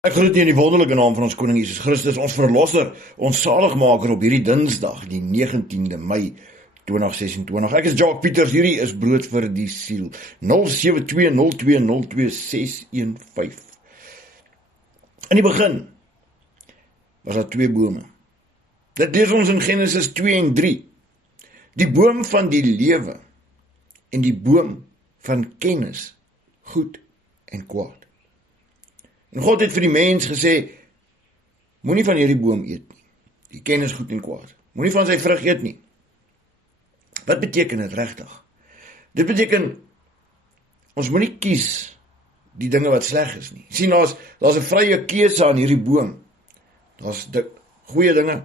Ek groet u in die wonderlike naam van ons koning Jesus Christus, ons verlosser, ons saligmaker op hierdie Dinsdag, die 19de Mei 2026. Ek is Jacques Pieters, hierdie is brood vir die siel. 0720202615. In die begin was daar twee bome. Dit lees ons in Genesis 2 en 3. Die boom van die lewe en die boom van kennis, goed en kwaad. En God het vir die mens gesê, moenie van hierdie boom eet nie, die kennis goed en kwaad. Moenie van sy vrug eet nie. Wat beteken dit regtig? Dit beteken, ons moenie kies die dinge wat sleg is nie. Sien, daar's 'n vrye keuse aan hierdie boom. Daar's goeie dinge,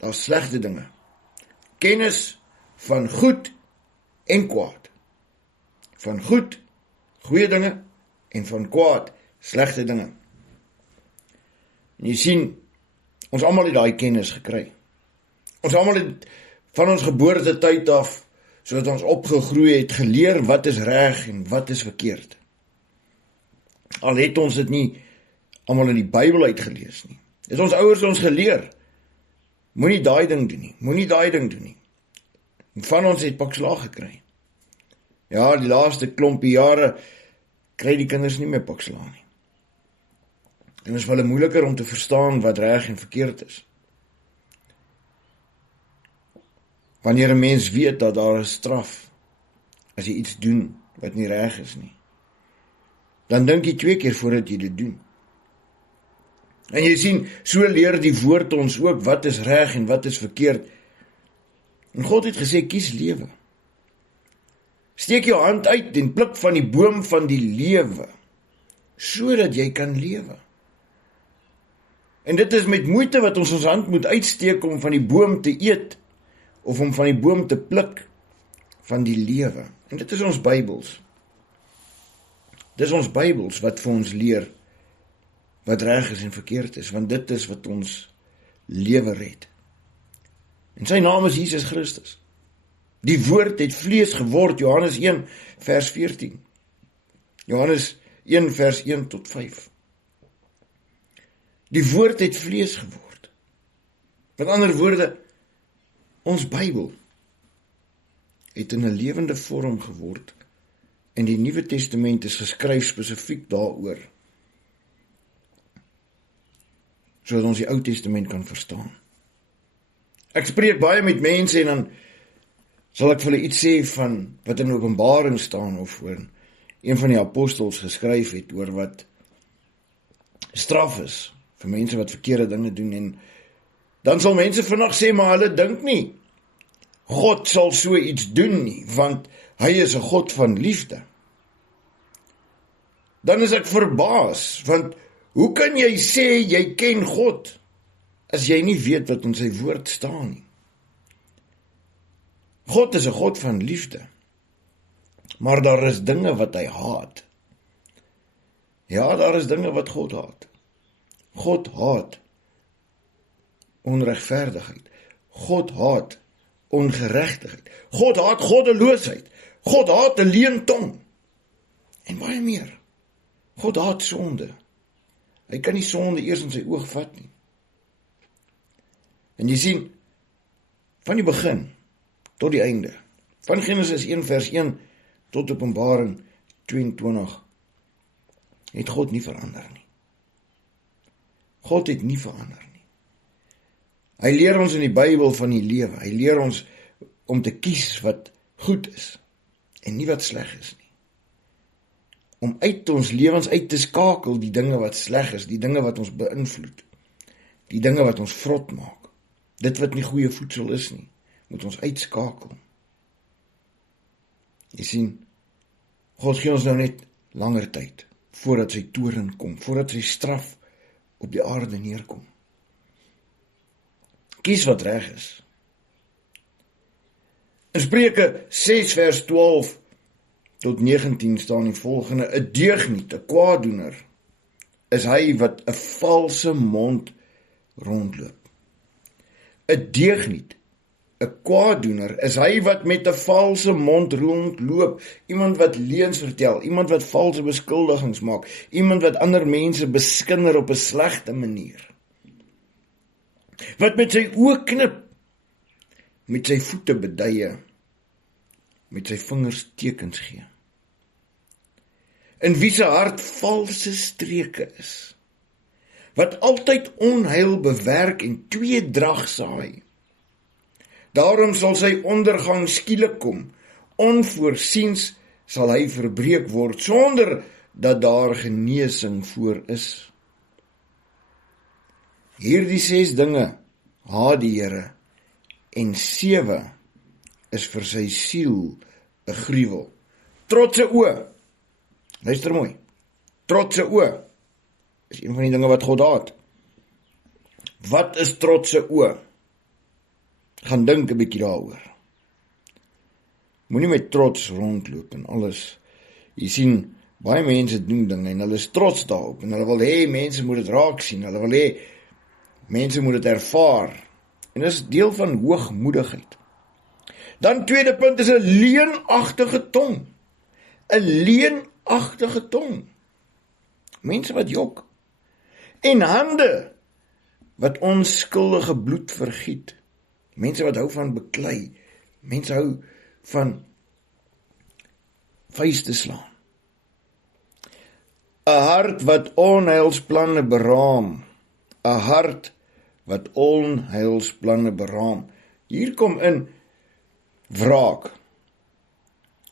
daar's slegte dinge. Kennis van goed en kwaad. Van goed, goeie dinge, en van kwaad, slegte dinge. En jy sien, ons almal het daai kennis gekry. Ons almal het van ons geboortetyd af, sodat ons opgegroei het, geleer wat is reg en wat is verkeerd. Al het ons dit nie almal in die Bybel uitgelees nie. Het ons ouers ons geleer, moenie daai ding doen nie, moenie daai ding doen nie. En van ons het pak slaag gekry. Ja, die laaste klompie jare kry die kinders nie meer pak slaag nie. En dit is vir hulle moeiliker om te verstaan wat reg en verkeerd is. Wanneer 'n mens weet dat daar 'n straf as jy iets doen wat nie reg is nie, dan dink jy 2 keer voordat jy dit doen. En jy sien, so leer die woord ons ook wat is reg en wat is verkeerd. En God het gesê, kies lewe. Steek jou hand uit en pluk van die boom van die lewe, sodat jy kan lewe. En dit is met moeite wat ons hand moet uitsteek om van die boom te eet, of om van die boom te pluk van die lewe. En dit is ons Bybels. Dit is ons Bybels wat vir ons leer wat reg is en verkeerd is, want dit is wat ons lewe red. En sy naam is Jesus Christus. Die woord het vlees geword, Johannes 1 vers 14. Johannes 1 vers 1 tot 5. Die woord het vlees geword. Met ander woorde, ons Bybel het in 'n lewende vorm geword en die Nuwe Testament is geskryf spesifiek daaroor, sodat ons die Ou Testament kan verstaan. Ek spreek baie met mense en dan sal ek vir hulle iets sê van wat in Openbaring staan of oor een van die apostels geskryf het oor wat straf is vir mense wat verkeerde dinge doen, en dan sal mense vinnig sê, maar hulle dink nie God sal so iets doen nie, want hy is 'n God van liefde. Dan is ek verbaas, want hoe kan jy sê jy ken God as jy nie weet wat in sy woord staan nie? God is 'n God van liefde, maar daar is dinge wat hy haat. Ja, daar is dinge wat God haat. God haat onregverdigheid. God haat ongeregtigheid. God haat goddeloosheid. God haat 'n leentong. En baie meer. God haat sonde. Hy kan nie sonde eers in sy oog vat nie. En jy sien, van die begin tot die einde, van Genesis 1 vers 1 tot Openbaring 22, het God nie verander nie. God het nie verander nie. Hy leer ons in die Bybel van die lewe. Hy leer ons om te kies wat goed is en nie wat sleg is nie. Om uit ons lewens uit te skakel die dinge wat sleg is, die dinge wat ons beïnvloed, die dinge wat ons vrot maak. Dit wat nie goeie voedsel is nie, moet ons uitskakel. Jy sien, God gee ons nou net langer tyd voordat sy toorn kom, voordat sy straf op die aarde neerkom. Kies wat reg is. In Spreuke 6 vers 12 tot 19 staan die volgende: 'n deugniet, 'n kwaaddoener, is hy wat 'n valse mond rondloop. 'n deugniet 'n kwaadoener is hy wat met 'n valse mond rondloop, iemand wat leuns vertel, iemand wat valse beskuldigings maak, iemand wat ander mense beskinder op 'n slegte manier. Wat met sy oë knip, met sy voete beduie, met sy vingers tekens gee. In wie se hart valse streke is, wat altyd onheil bewerk en tweedrag saai. Daarom sal sy ondergang skielik kom, onvoorsiens sal hy verbreek word, sonder dat daar genesing voor is. Hierdie 6 dinge haat die Here, en 7 is vir sy siel 'n gruwel. Trotse oë, luister mooi, trotse oë is een van die dinge wat God haat. Wat is trotse oë? Gaan dink 'n bietjie daaroor. Moenie met trots rondloop en alles. Jy sien, baie mense doen dinge en hulle is trots daarop en hulle wil hê mense moet dit raak sien, hulle wil hê mense moet dit ervaar. En dit is deel van hoogmoedigheid. Dan tweede punt is 'n leenagtige tong. 'n leenagtige tong. Mense wat jok. En hande wat onskuldige bloed vergiet. Mense wat hou van beklei. Mense hou van vuiste slaan. 'n hart wat onheilsplanne beraam. 'n hart wat onheilsplanne beraam. Hier kom in wraak.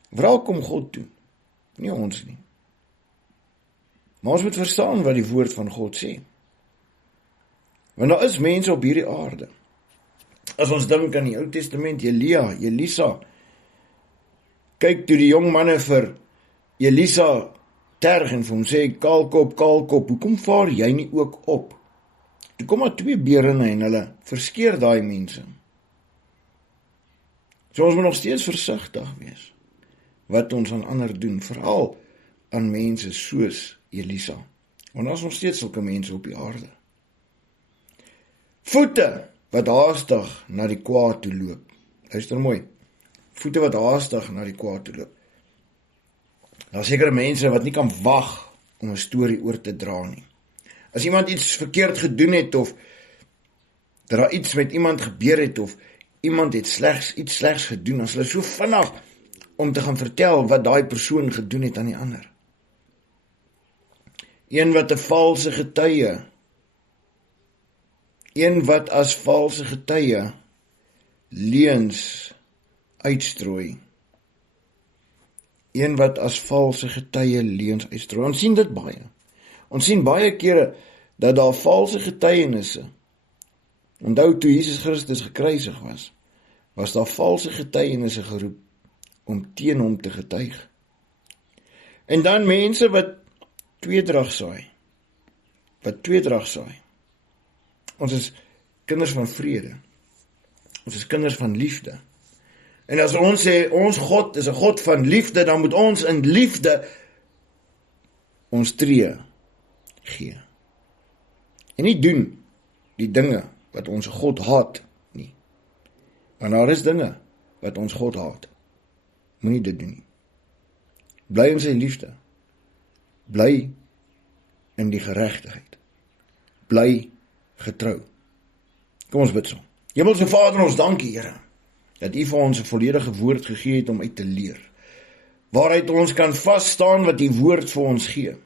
Wraak kom God toe, nie ons nie. Maar ons moet verstaan wat die woord van God sê. Want daar is mense op hierdie aarde. As ons dink aan die Ou Testament, Elia, Elisa, kyk toe die jong manne vir Elisa terg en vir hom sê, kaalkop, hoekom vaar jy nie ook op? Toe kom maar 2 beerene en hulle verskeer daai mense. So ons moet nog steeds versigtig wees wat ons aan ander doen, veral aan mense soos Elisa. Want daar is nog steeds sulke mense op die aarde. Voete wat haastig na die kwaad toe loop. Luister mooi. Voete wat haastig na die kwaad toe loop. Daar is sekere mense wat nie kan wag om 'n storie oor te dra nie. As iemand iets verkeerd gedoen het, of dat daar iets met iemand gebeur het, of iemand het iets slegs gedoen, as hulle so vinnig om te gaan vertel wat daai persoon gedoen het aan die ander. Een wat 'n valse getuie, een wat as valse getuie leuns uitstrooi. Een wat as valse getuie leuns uitstrooi. Ons sien dit baie. Ons sien baie kere dat daar valse getuienisse. Onthou toe Jesus Christus gekruisig was daar valse getuienisse geroep om teen hom te getuig. En dan mense wat tweedrag saai. Ons is kinders van vrede. Ons is kinders van liefde. En as ons sê, ons God is 'n God van liefde, dan moet ons in liefde ons tree gee. En nie doen die dinge wat ons God haat nie. Want daar is dinge wat ons God haat. Moenie dit doen nie. Bly in sy liefde. Bly in die geregtigheid. Bly getrou. Kom ons bid saam. Hemelse Vader, ons dankie, Here, dat U vir ons 'n volledige woord gegee het om uit te leer, waaruit ons kan vas staan wat U woord vir ons gee,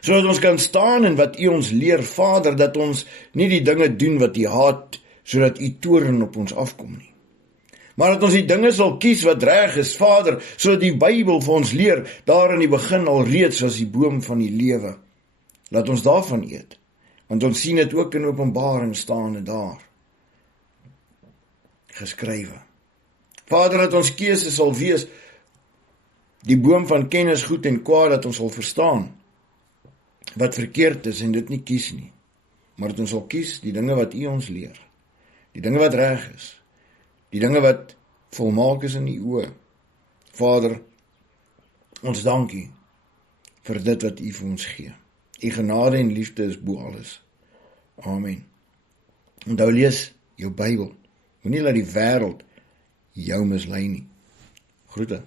sodat ons kan staan in wat U ons leer, Vader, dat ons nie die dinge doen wat U haat, sodat U toorn op ons afkom nie, maar dat ons die dinge sal kies wat reg is, Vader, sodat die Bybel vir ons leer, daar in die begin al reeds was die boom van die lewe. Laat ons daarvan eet, want ons sien dit ook in Openbaring staande daar geskrywe. Vader, dat ons keuse sal wees, die boom van kennis goed en kwaad, dat ons sal verstaan wat verkeerd is en dit nie kies nie, maar dat ons sal kies die dinge wat U ons leer, die dinge wat reg is, die dinge wat volmaak is in U oë. Vader, ons dankie vir dit wat U vir ons gee. U genade en liefde is bo alles. Amen. Onthou, lees jou Bybel. Moenie laat die wêreld jou mislei nie. Groete.